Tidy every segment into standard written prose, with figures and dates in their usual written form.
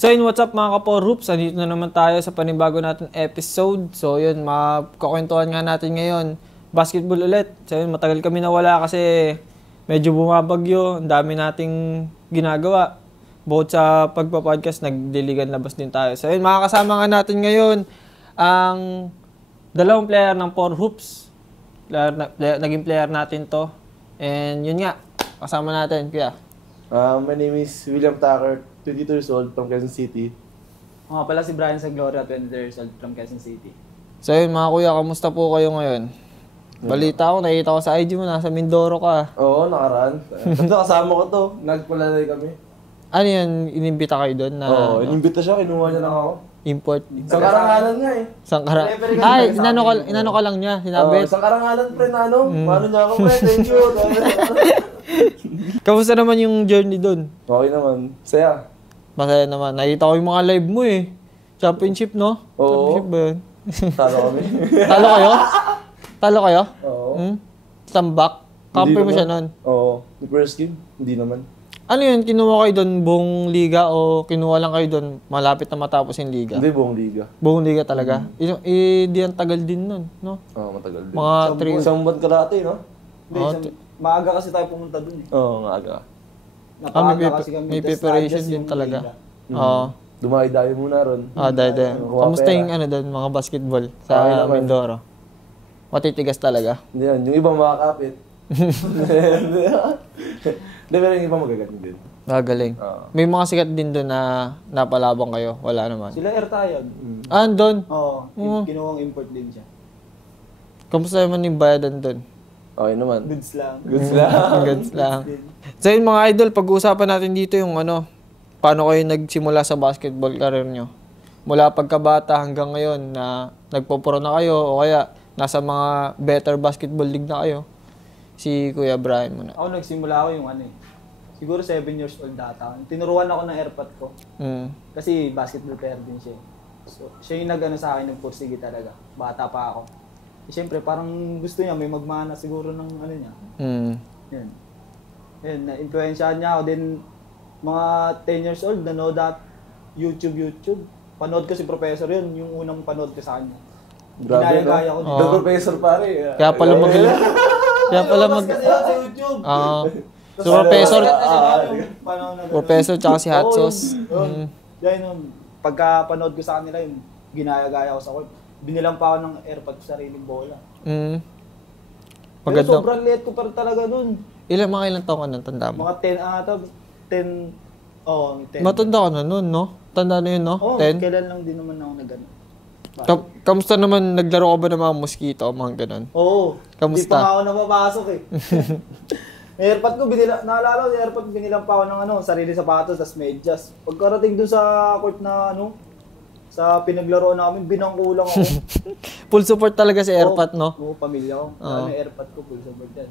So yun, what's up mga kapo-roops? Andito na naman tayo sa panibago natin episode. So yun, makakwentuhan nga natin ngayon. Basketball ulit. So yun, matagal kami nawala kasi medyo bumabagyo. Ang dami nating ginagawa. Bukod sa pagpa-podcast, nagdiligan labas din tayo. So yun, makakasama nga natin ngayon ang dalawang player ng 4 hoops. Naging player natin to. And yun nga, kasama natin, kuya. My name is William Tucker, 22 years old from Quezon City. Mga pala si Brian Sagloria, 23 years old from Quezon City. So yun mga kuya, kamusta po kayo ngayon? Balita ko, nakita ko sa IG mo, nasa Mindoro ka. Oo, nakaraan. Kasama ko to, nagpalalay kami. Ano yun, inimbita kayo doon? Oo, inimbita siya, kinuha niya lang ako. Import? Sa karangalan nga eh. Ay, inano ka lang niya, sinabit. Sa karangalan pre na ano, paano niya ako pre, thank you. Kamusta naman yung journey doon? Okay naman, saya. Masaya naman. Nakita ko yung mga live mo eh. Championship, no? Oo. Championship ba yun? Talo kami. Talo kayo? Talo kayo? Oo. Tambak? Kampi mo siya nun? Oo. The first game, hindi naman. Ano yun? Kinuha kayo doon buong liga o kinuha lang kayo doon malapit na matapos yung liga? Hindi, buong liga. Buong liga talaga? Di ang tagal din nun, no? Oo, matagal din. Mga 3... Isang buwan ka dati, no? Maaga kasi tayo pumunta dun eh. Oo, maaga. May preparation din talaga. Oo. Dumayo-dayo muna ron. Dahil. Kamusta yung ano doon, mga basketball sa Mindoro? Matitigas talaga. Hindi yan. Yung iba makakapit. Hindi, pero yung iba magagaling din. Gagaling. May mga sikat din doon na napalabang kayo. Wala naman. Sila Ertayag. Doon? Oo. Kinuhang import din siya. Kamusta naman yung bayadan doon? Okay naman. Goods lang. Goods lang. Goods lang. So yun mga idol, pag-uusapan natin dito yung ano, paano kayo nagsimula sa basketball career nyo? Mula pagkabata hanggang ngayon na nagpo-pro na kayo o kaya nasa mga better basketball league na kayo. Si Kuya Brian muna. Ako nagsimula ako yung ano eh. Siguro 7 years old data. Tinuruan ako ng airpot ko. Kasi basketball player din siya. So, siya yung nag-ano sa akin, nagpursige talaga. Bata pa ako. Siyempre, parang gusto niya, may magmana siguro ng ano niya. Yan. Yan, na-influensyahan niya ako. Then, mga 10 years old, nanood at YouTube. Panood ko si Professor yun, yung unang panood ko sa kanya. Grabe, ginaya-gaya ko. The Professor pare. Kaya pala magaling. Kaya pala kasi yun sa YouTube. So, Professor tsaka si Hot Sauce. Dahil nun, pagka panood ko sa kanila yun, ginaya-gaya ko sa court. Binilang pa ako ng airpod sa sariling bola. Pero sobrang liit ko pa rin talaga dun. Mga ilang taon ka nun, tanda mo? Mga 10. 10. Matanda ka na nun, no? Tanda na yun, no? 10? Kailan lang din naman ako nag-ano. Kamusta naman, naglaro ka ba ng mga mosquito o mga ganun? Oo. Kamusta? Hindi pa nga ako napapasok eh. Airpod ko, naalala ko, airpod binilang pa ako ng sarili sapatos, tas medyas. Pagkarating dun sa court na sa pinaglaro namin, binangkulang ako. Full support talaga si Airpot, no? Oo, pamilya ko. Airpot ko, full support yan.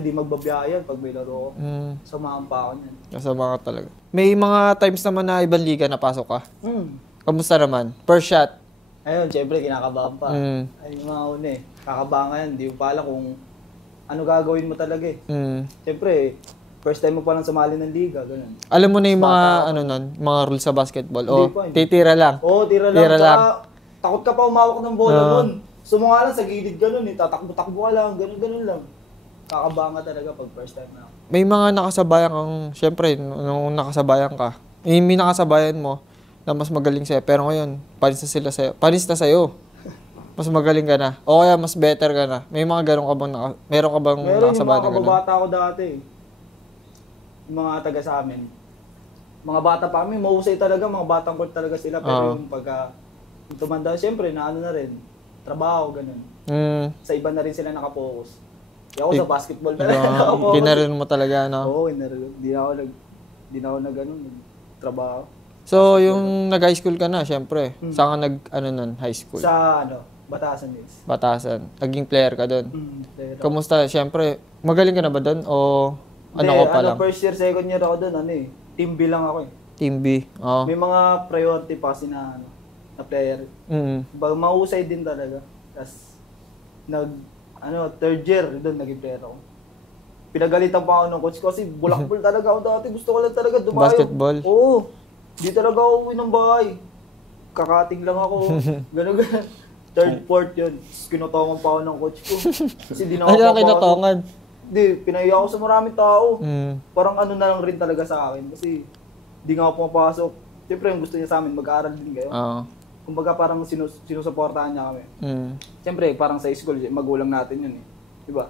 Hindi magbabiyayan pag may laro ko. Samahan pa ako niyan. Kasama ka talaga. May mga times naman na ibang liga napasok ka. Kamusta naman? Per shot? Ayun, syempre, kinakabahan pa. Ay, yung mga una eh. Kakabahan ka yan, hindi mo pa alam kung ano gagawin mo talaga eh. Syempre, first time mo pa lang sumali ng liga, ganun. Alam mo na yung mga, mga rules sa basketball? O, titira lang? Oo, tira lang. Takot ka pa umawak ng bola nun. Sumunga lang sa gilid ganun eh. Tatakbo-takbo ka lang, ganun lang. Kakabahan ka talaga pag first time na. May mga nakasabayan kang, syempre, nung nakasabayan ka, may nakasabayan mo na mas magaling sa'yo. Pero ngayon, panis na sa'yo. Mas magaling ka na. O kaya mas better ka na. May mga ganun ka bang, meron ka bang nakasabayan na ganun? Meron yung mga kababata ko dati eh. Mga taga sa amin. Mga bata pa kami, mahusay talaga, mga batang court talaga sila. Pero yung pagka tumanda, siyempre, na rin, trabaho, ganun. Sa iba na rin sila nakapokus. Ako sa basketball talaga nakapokus. Ginarin mo talaga, no? Oo, ginarin. Di na ako trabaho. So, yung nag-high school ka na, siyempre. Saan ka high school? Sa, Batasan Hills. Batasan. Naging player ka doon. Kamusta? Siyempre, magaling ka na ba doon? O ko pa lang? First year, second year ako doon, Team B lang ako eh. Team B. May mga priority pa kasi na player. Mahusay din talaga. Tapos, third year, doon naging player ako. Pinagalitan pa ako ng coach ko kasi bulakbol talaga ako dati. Gusto ko lang talaga dumayo. Basketball? Oo. Di talaga ako uwi ng bahay. Kakating lang ako. Ganun. Third, fourth yun. Kinutongan pa ako ng coach ko. Kasi di na ako Ano kinatongan? Hindi, pinahiya ako sa maraming tao. Parang ano na lang rin talaga sa akin. Kasi di nga ako pumapasok. Siyempre, yung gusto niya sa amin, mag-aaral din kayo. Kumbaga parang sinusuportahan niya kami. Siyempre, parang sa school, magulang natin yun eh. Diba?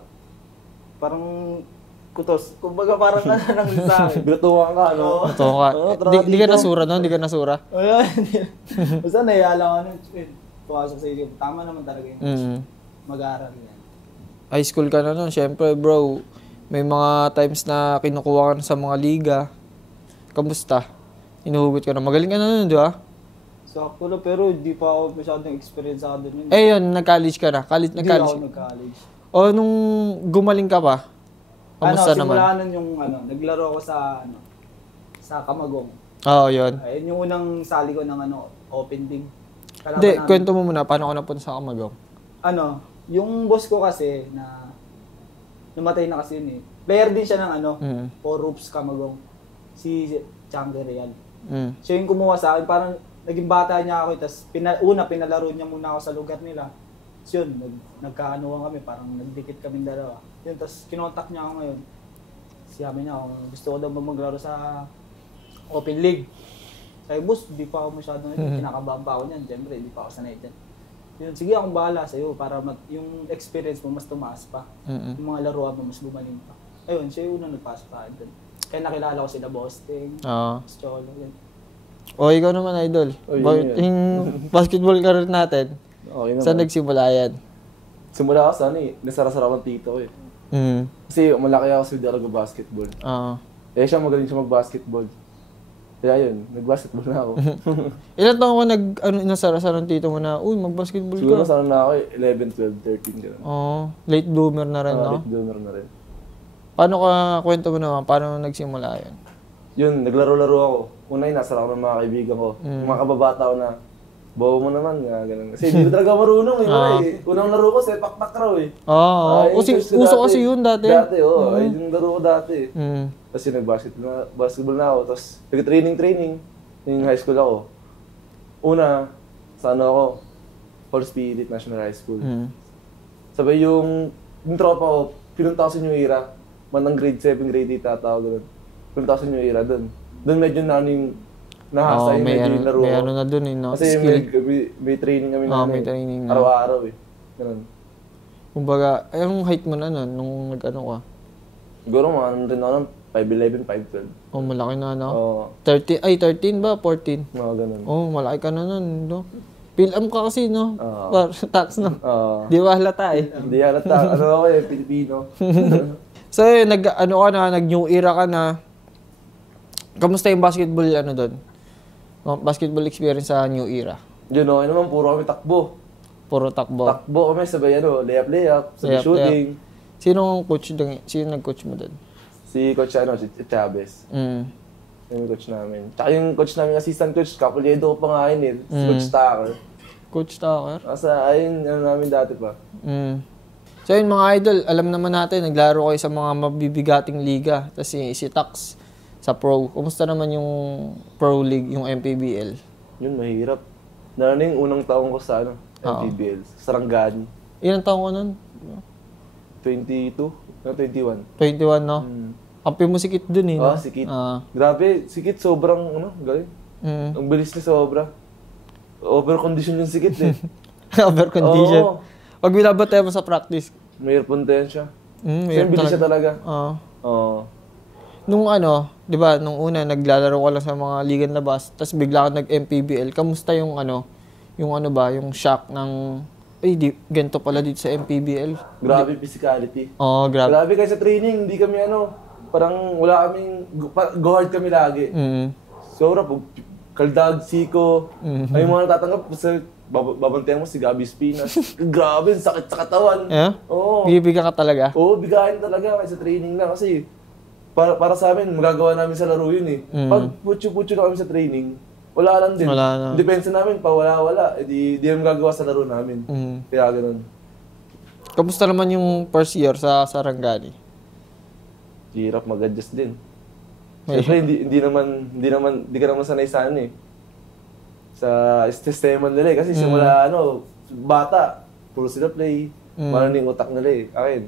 Parang kutos. Kumbaga parang ano lang din sa akin. Binutukan ka, ano? Di ka nasura no? Di ka nasura? Wala, hindi. Basta nahiya lang ako nun. Pumasok sa isip. Tama naman talaga yun. Mag-aaral yan. High school ka na nun. Siyempre, bro, may mga times na kinukuha ka na sa mga liga. Kamusta? Inuhugot ka na. Magaling ka na nun, di ba? Sakto lang, pero hindi pa ako masyadong experience sa doon. Eh yun, nag-college ka na. Hindi ako nag-college. O nung gumaling ka pa? Kamusta naman? Simula nun yung naglaro ako sa Camagong. Oo, yun. Ayun yung unang sali ko ng open league. Hindi, kwento mo muna. Paano ka napunta sa Camagong? Yung boss ko kasi na namatay na kasi yun eh. Player din siya ng for Roops Camagong. Si Changi Real. Siya yung kumuha sa akin. Parang naging bata niya ako. Tapos pinalaro niya muna ako sa lugar nila. Tapos yun, nagkaanuhan kami. Parang nagdikit kaming dalawa. Yun, tapos kinontak niya ako ngayon. Sabi niya kung gusto ko daw maglaro sa Open League. Sabi, boss, di pa ako masyadong kinakabahan pa ako niyan. Siyempre, di pa ako sanay dyan. Yun, sige akong bahala sa'yo para yung experience mo mas tumaas pa. Yung mga laruan mo mas gumaling pa. Ayun, siya yung unang nagpasok sa akin dun. Kaya nakilala ko sila Bosting, Cholo, yun. O, ikaw naman, idol. Yung basketball career natin, saan nagsimula yan? Simula ako sa nasarasara akong tito ko eh. Kasi malaki ako sa Darago basketball. Eh siya magaling siya mag-basketball. Kaya yun, nag-basketball na ako. Ilan taon ko nasarasara ng tito mo na, mag-basketball ka? Siguro nasara na ako 11, 12, 13 gano'n. Late bloomer na rin, no? Late bloomer na rin. Paano kwento mo naman, paano nagsimula yun? Yun, naglaro-laro ako. Una yun, nasara ako ng mga kaibigan ko. Mga kababata ko na, bawa mo naman, gano'n. Kasi hindi ko talaga marunong eh. Unang laro ko, sepak-tak raw eh. Uso kasi yun dati. Dati, ay yung laro ko dati. Tapos yun, nag-basketball na ako. Tapos nag-training. Yung high school ako. Una, sa ako, All Spirit National High School. Sabay yung tropa ko, pinunta ko sa New Era. Manang grade 7, grade 8 tatawag doon. Pinunta ko sa New Era doon. Doon medyo yung nahasa yung medyo yung laro ko. May ano na doon eh, no? Kasi may training kami na may training na. Araw-araw eh. Ganun. Kumbaga, anong height mo na nun, nung nag-ano ka? Siguro mga rin ako ng 5'11", 5'12". Malaki na, no? 13 ba? 14? Mga ganun. Malaki ka na nun, no? Film ka kasi, no? Tax, no? Di ba halata eh? Hindi halata. Ano ako eh, Pilipino. So, nag-New Era ka na. Kamusta yung basketball, doon? Basketball experience sa New Era? Yun, okay naman, puro kami takbo. Puro takbo? Takbo kami, sabay layup, sabay shooting. Sino nag-coach mo doon? Si Coach si Chavez. Yung coach namin. Tsaka yung coach namin, assistant coach, Capuliedo ko pa nga yun eh. Si Coach Tucker. Coach Tucker? Ayun, namin dati pa. So yun mga idol, alam naman natin, naglaro kayo sa mga mabibigating liga. Tapos si Tax sa pro. Kumusta naman yung pro league, yung MPBL? Yun, mahirap. Lalo na yung unang taong ko sa MPBL, Sarangani. Ilang taong ko nun? 22? No, 21. 21, no? Kampi mo si Kit dun eh, no? Si Kit. Grabe, si Kit sobrang, galing. Ang bilis niya sobra. Over-condition yung si Kit eh. Over-condition? Pag binabatay mo sa practice. Mayroon potensya. Kasi bilis siya talaga. Nung di ba, nung una, naglalaro ka lang sa mga ligan labas, tapos bigla ka nag-MPBL, kamusta yung yung shock ng, ganito pala dito sa MPBL? Grabe physicality. Grabe. Grabe kasi sa training, hindi kami parang wala kaming, go hard kami lagi. Sobra, kaldag, siko, ay mga natatanggap, babantayan mo si Gabi Espinas. Grabe, sakit sa katawan. Bibigyan ka talaga? Bigayan talaga kasi training na kasi para sa amin, magagawa namin sa laro yun eh. Pag putyo-putyo na kami sa training, wala lang din. Depensa namin, wala. Di namin magagawa sa laro namin. Kaya ganun. Kamusta naman yung first year sa Sarangani? Hirap mag-adjust din. Siyempre, hindi ka naman sanay sa ano eh. Sa sistema nila eh. Kasi simula bata, puro sila play. Malaking utak nila eh. Akin,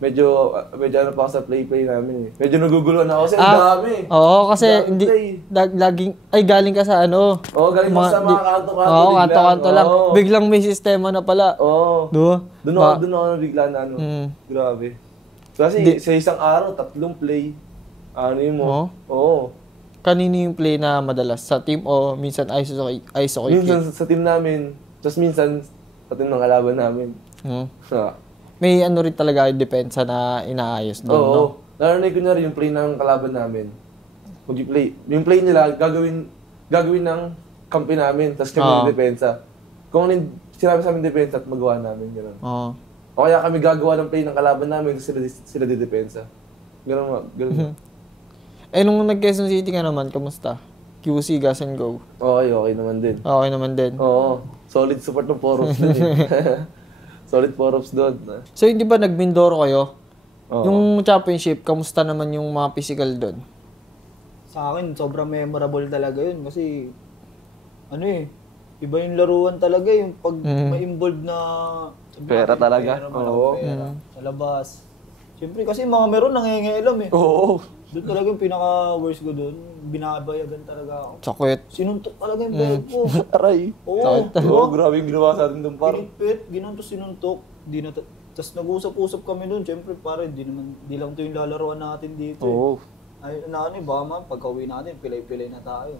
medyo ano pa ako sa play namin eh. Medyo naguguluhan ako kasi ang dami. Oo, kasi hindi, laging, galing ka sa ano. Oo, galing ka sa mga kanto-kanto. Oo, kanto-kanto lang. Biglang may sistema na pala. Oo. Doon ako nabigla na ano. Grabe. Kasi sa isang araw, 3 play. Ano yun mo? Oo. Kanino yung play na madalas? Sa team o minsan ice hockey? Minsan sa team namin. Tapos minsan sa team ng kalaban namin. May ano rin talaga yung depensa na inaayos doon, no? Oo. Narinig ko na rin yung play ng kalaban namin. Mag-play. Yung play nila, gagawin ng kampi namin. Tapos kami yung depensa. Kung sinabi sa amin depensa at magawa namin. Gano'n. O kaya kami gagawa ng play ng kalaban namin, sila didepensa. Gano'n. Nung nag-Quezon City ka naman, kamusta? QC, gas and go. Okay naman din. Okay naman din. Oo. Solid support ng 4-ops doon eh. Solid 4-ops doon. So, hindi ba nag-Mindoro kayo? Yung championship, kamusta naman yung mga physical doon? Sa akin, sobrang memorable talaga yun. Kasi, iba yung laruan talaga. Yung pag may involved na... Pera talaga. Pera. Sa labas. Siyempre, kasi mga meron nangingialam eh. Oo. Doon talaga yung pinaka-worst ko doon. Binabayagan talaga ako. Sakwet. Sinuntok talaga yung belt ko. Aray. Oo, grabe yung ginawa sa atin doon, par. Pinipit, sinuntok. Tapos nag-usap-usap kami doon. Siyempre, pare, di lang ito yung lalaroan natin dito. Oo. Ay, baka man, pagka-uwi natin, pilay-pilay na tayo.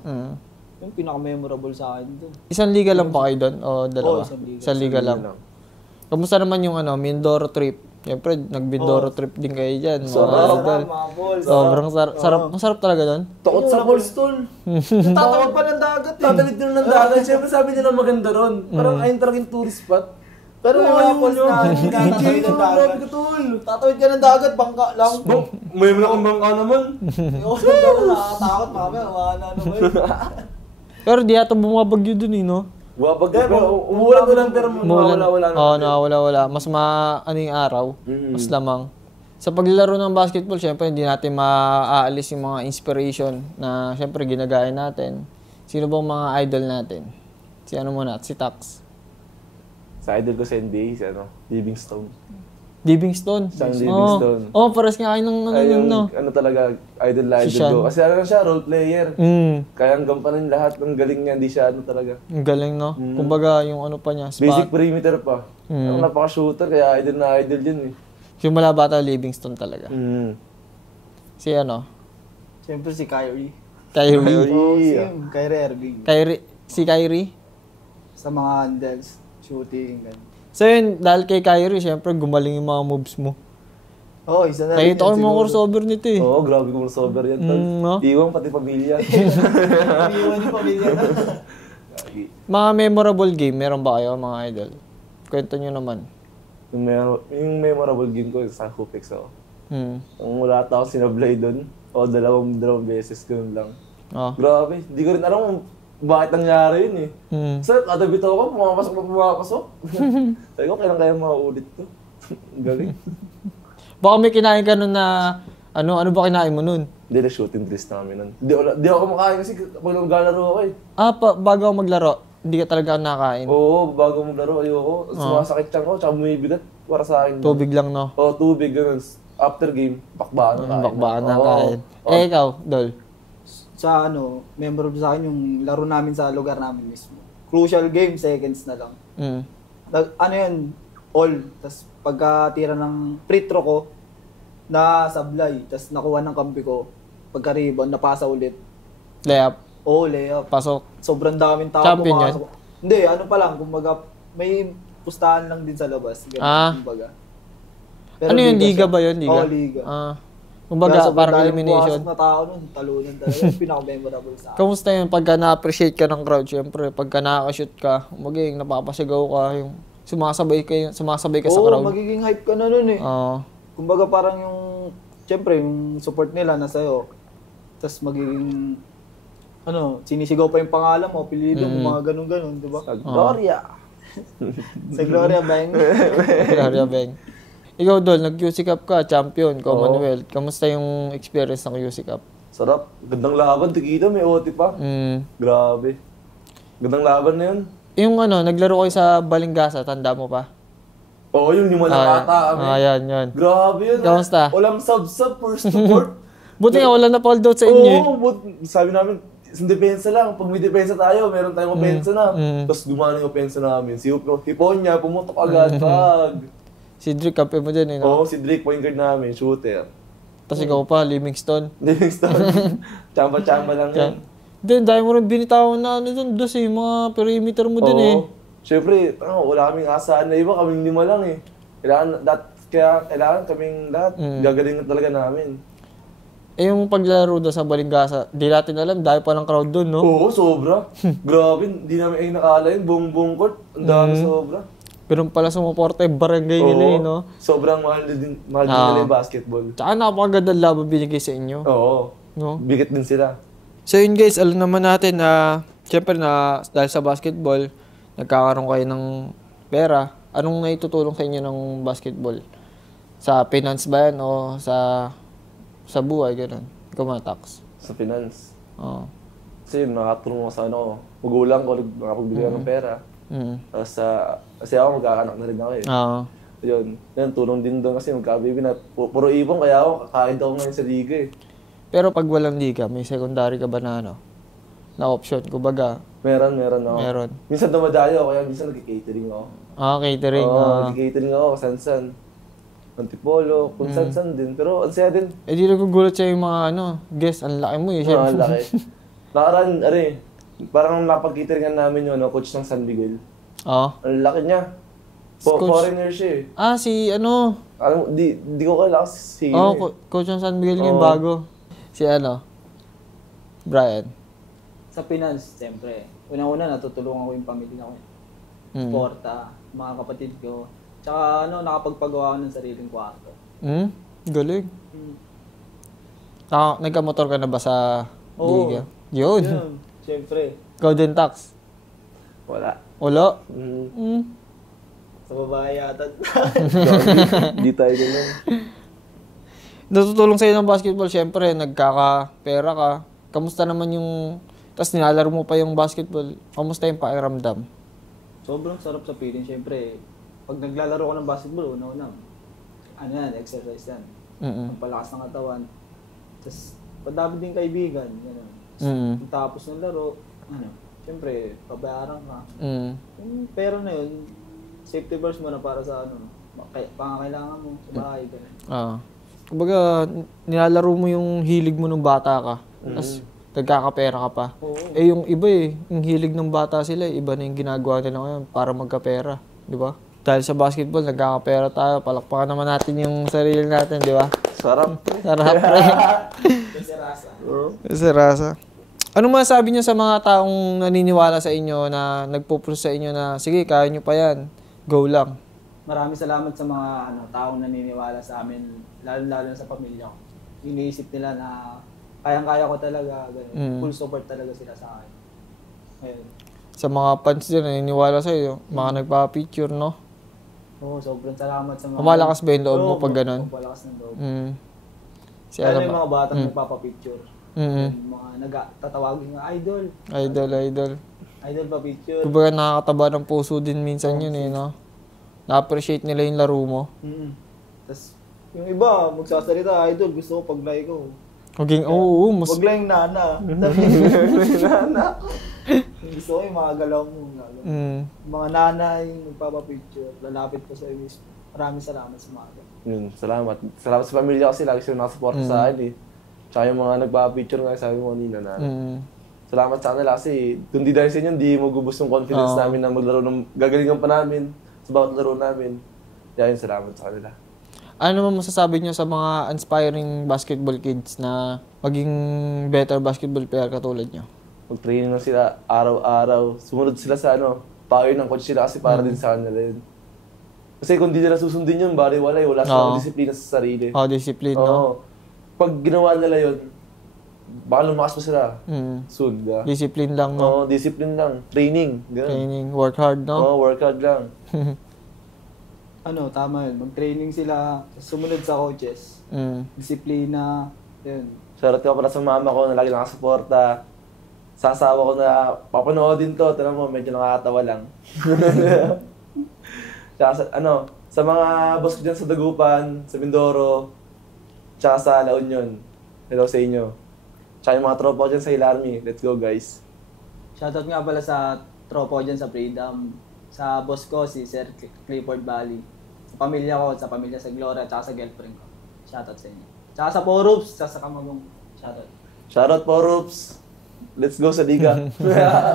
Yung pinaka-memorable sa akin doon. Isang liga lang pa kayo doon? O dalawa? Isang liga lang. Kamusta naman yung Mindoro trip? Siyempre, nag-Mindoro trip din kayo dyan. Sobrang sarap. Masarap talaga doon? Takot sa balls, tol. Tatawid pa ng dagat eh. Tatawid din ng dagat. Siyempre sabi nila maganda ron. Parang ayun talagang tourist spot. Pero mga falls na hindi tatawid ng dagat. Tatawid ka ng dagat, bangka lang. May malaking bangka naman. Nakatakot mamaya. Pero di ata bumabagyo doon eh, no? Umuulan pero nawawala. Nawawala. Mas yung araw, mas lamang. Sa paglaro ng basketball, syempre hindi natin maaalis yung mga inspiration na syempre ginagaya natin. Sino bang mga idol natin? Si muna? Si Tax. Sa idol ko sa NBA, si Livingstone. Livingstone? Livingstone. Pares nga kayo ng talaga, idol ko. Kasi siya, role player. Kaya ang gampanin lahat ng galing niya, hindi siya talaga. Ang galing, no? Kumbaga, yung pa niya, spot. Basic perimeter pa. Ang napaka-shooter, kaya idol na idol yun eh. Yung mala bata, Livingstone talaga. Si Siyempre si Kyrie. Kyrie Irving. Si Kyrie? Sa mga handles, shooting, ganun. So yun, dahil kay Kyrie, syempre gumaling yung mga moves mo. Isa na rin. Kahit ako yung mga crossover nito eh. Grabe kong crossover yan. Iwang pati pamilya. Iwan yung pamilya na. Mga memorable game, meron ba kayo mga idol? Kwento nyo naman. Yung memorable game ko sa Hupex ako. Wala ata akong sinablay doon. Dalawang beses, ganun lang. Grabe, hindi ko rin alam bakit nangyari yun eh. So, kada bitaw ko, pumapasok. Sabi ko, kailan mauulit to? Galing. Baka may kinain ka nun na, ano ba kinain mo nun? Hindi na shooting dress namin nun. Hindi ako kumakain kasi pag naglalaro ako eh. Bago ako maglaro, hindi ka talaga nakain? Oo, bago maglaro, ayoko. Sumasakit siya ko, tsaka bumibigat para sa akin. Tubig lang, no? Tubig, ganun. After game, bakbaan na kain. Bakbaan na kain. Ikaw, Dol? Sa memorable sa akin yung laro namin sa lugar namin mismo. Crucial game, seconds na lang. All. Tapos pagkatira ng free throw ko, nasablay. Tapos nakuha ng kampi ko. Pagka-rebound, napasa ulit. Layup? Layup. Pasok? Sobrang daming tao. Champion yan? Hindi, pa lang. Kumbaga, may pustahan lang din sa labas. Ganun, kumbaga. Pero liga ba yun? Liga? Liga. Kumbaga, parang elimination. Pumasok na tao nun, talunan talaga. Yung pinaka-memorable sa akin. Kamusta yun? Pagka na-appreciate ka ng crowd, syempre, pagka nakaka-shoot ka, magiging napapasigaw ka, yung sumasabay ka sa crowd. Magiging hype ka na nun eh. Kumbaga parang syempre, yung support nila na sa'yo. Tapos magiging, sinisigaw pa yung pangalan mo, apelido mo, mga ganun-ganun, di ba? Sa Gloria! Sa Gloria Bang. Gloria Bang. Ikaw, Dol, nag-UC Cup ka, champion, Commonwealth. Kamusta yung experience ng UC Cup? Sarap. Gandang laban, tikita, may OT pa. Grabe. Gandang laban na yun. Yung naglaro kayo sa Balingasa, tanda mo pa? Oo, yung lima lang ata kami. Yan. Grabe yun. Kamusta? Walang sub-sub, first to fourth. Buti nga, wala na fold out sa inyo. Sabi namin, isang depensa lang. Pag may depensa tayo, meron tayong opensa na. Tapos gumana yung opensa namin. Si Hiponya, pumutok agad. Si Drake, kampi mo dyan Oo, si Drake, point guard namin, shooter. Tapos ikaw pa, Livingston. Chamba-chamba lang yan. Then, dahil mo rin binitawan na dun, dos mga perimeter mo dun Siyempre, wala kaming asahan na iba, kaming 5 lang eh. Kailangan kaming lahat, gagalingan talaga namin. Yung paglaro doon sa Balingasa, di natin alam, dahil pa ng crowd doon, no? Oo, sobra. Grabe, hindi namin nakala yun, buong court, ang dami sobra. Pero pala sumuporta yung barangay nila no? Sobrang mahal din nila yung basketball. Tsaka napakagandang laban binigay sa inyo. Oo, no? bigat din sila. So yun guys, alam naman natin na, syempre na dahil sa basketball, nagkakaroon kayo ng pera. Anong naitutulong sa inyo ng basketball? Sa finance ba yan o sa buhay, gano'n? Ikaw tax. Sa finance. Oo. Kasi yun, nakatulong ako sa magulang ko, nakapagbigay ng pera. Tapos kasi ako magkakanak na rin ako eh. Oo. Yun, tulong din doon kasi magkabibi na puro ibon, kaya ako kakain daw ngayon sa liga eh. Pero pag walang liga, may secondary ka ba na na option? Kumbaga, meron ako. Meron. Minsan dumadayo ako, kaya minsan nag-catering ako. Catering. Nag-catering ako, san-san. Antipolo, kung san-san din. Pero ang saya din. Di nagugulat siya yung mga guest, ang laki mo eh. Ang laki. Nakaraan, parang napag-cateringan namin yung coach ng San Miguel. Ang laki niya. Foreigner siya eh. Si di ko kala si coach ng San Miguel ngayon bago. Si Brian. Sa finance, siyempre. Una-una, natutulungan ko yung pamilya ko. Porta, mga kapatid ko. Tsaka nakapagpagawa ko ng sariling kwarto. Galing. Nagka-motor ka na ba sa liga? Yun. Siyempre. Golden tax? Wala. Sa babae yata. Di tayo ganun. Natutulong sa'yo ng basketball, siyempre, nagkaka-pera ka. Kamusta naman tapos nilalaro mo pa yung basketball, kamusta yung pakiramdam? Sobrang sarap sa feeling, siyempre. Pag naglalaro ko ng basketball, una-una, exercise yan. Magpalakas ng katawan. Tapos, padami din kaibigan. Tapos ng laro, siyempre, pabayaran ka. Yung pera na yun, safety first mo na para sa pangangailangan mo sa bahay. Kumbaga, nilalaro mo yung hilig mo nung bata ka. Tapos, nagkakapera ka pa. Yung iba yung hilig ng bata sila, iba na yung ginagawa nila ngayon para magkapera. Di ba? Dahil sa basketball, nagkakapera tayo. Palakpakan naman natin yung sarili natin, di ba? Sarap. Sarap, pre. Kasi rasa. Anong masasabi niyo sa mga taong naniniwala sa inyo na nagpo-push sa inyo na, sige, kaya nyo pa yan. Go lang. Maraming salamat sa mga taong naniniwala sa amin, lalo na sa pamilya ko. Iniisip nila na kayang-kaya ko talaga, ganun. Full support talaga sila sa akin. Ayun. Sa mga fans din, naniniwala sa iyo, mga nagpa-picture, no? Oo, sobrang salamat sa mga... Kumalakas ba yung loob mo pag ganun? Kumalakas ng loob. Lalo yung mga batang nagpapa-picture. Mga nagtatawagin nga, idol. Idol pa picture. Kumbaga nakakataba ng puso din minsan yun no? Na-appreciate nila yung laro mo. Tapos, yung iba, magsasalita, idol, gusto ko pag-like ko. Wag lang yung nana. Gusto ko yung mga galaw mo. Mga nana yung magpapapicture. Lalapit ko sa iyo. Maraming salamat sa mga salamat. Salamat sa pamilya kasi lagi sila nakasuporta sa akin eh. Tsaka yung mga nagpapapicture nga, sabi mo kanina na. Salamat sa kanila kasi kung di dahil sa inyo, hindi magubos yung confidence namin na maglaro gagalingan pa namin sa bawat laro namin. Kaya yun, salamat sa kanila. Ano naman masasabi niyo sa mga inspiring basketball kids na maging better basketball player katulad niyo? Mag-training na sila araw-araw. Sumunod sila sa payo ng coach sila kasi para din sa kanila yun. Kasi kung di nila susundin yun, baliwalay, wala silang disiplina sa sarili. Discipline, no? Pag ginawa nila yun, baka lumakas pa sila. Soon, diba? Discipline lang, no? Discipline lang. Training. Ganun. Training. Work hard, no? Work hard lang. Tama yun. Mag-training sila, sumunod sa coaches. Disiplina, yun. Shoutout ko pala sa mama ko na lagi nakasuporta. Sa asawa ko na papanoodin to. Tignan mo, medyo nakakatawa lang. Tsaka sa mga boss ko dyan sa Dagupan, sa Mindoro, tsaka sa La Union. Hello sa inyo. Tsaka yung mga tropa ko dyan sa Hilarmi. Let's go, guys. Shoutout nga pala sa tropa ko dyan sa Freedom. Sa boss ko, si Sir Clifford Bali. Sa pamilya ko, sa pamilya sa Gloria, tsaka sa girlfriend ko. Shoutout sa inyo. Tsaka sa Porups, sa Kamagong. Shoutout. Shoutout Porups. Let's go sa Liga.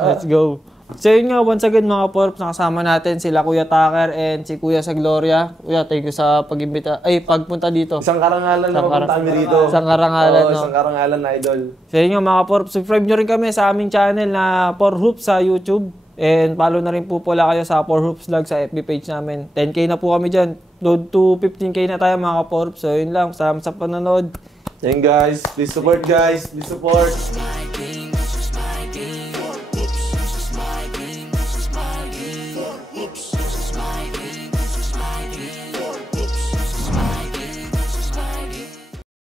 Let's go. So yun nga, once again mga Porups, nakasama natin sila Kuya Tucker and si Kuya sa Gloria. Kuya, thank you sa pagpunta dito. Isang karangalan na mapunta kami rito. Isang karangalan, no? Isang karangalan na idol. So yun nga mga Porups, subscribe nyo rin kami sa aming channel na Porups sa YouTube. And follow na rin po pala kayo sa Porups Vlog sa FB page namin. 10K na po kami dyan. Load to 15K na tayo mga Porups. So yun lang, salamat sa panonood. Yan guys, please support guys, please support.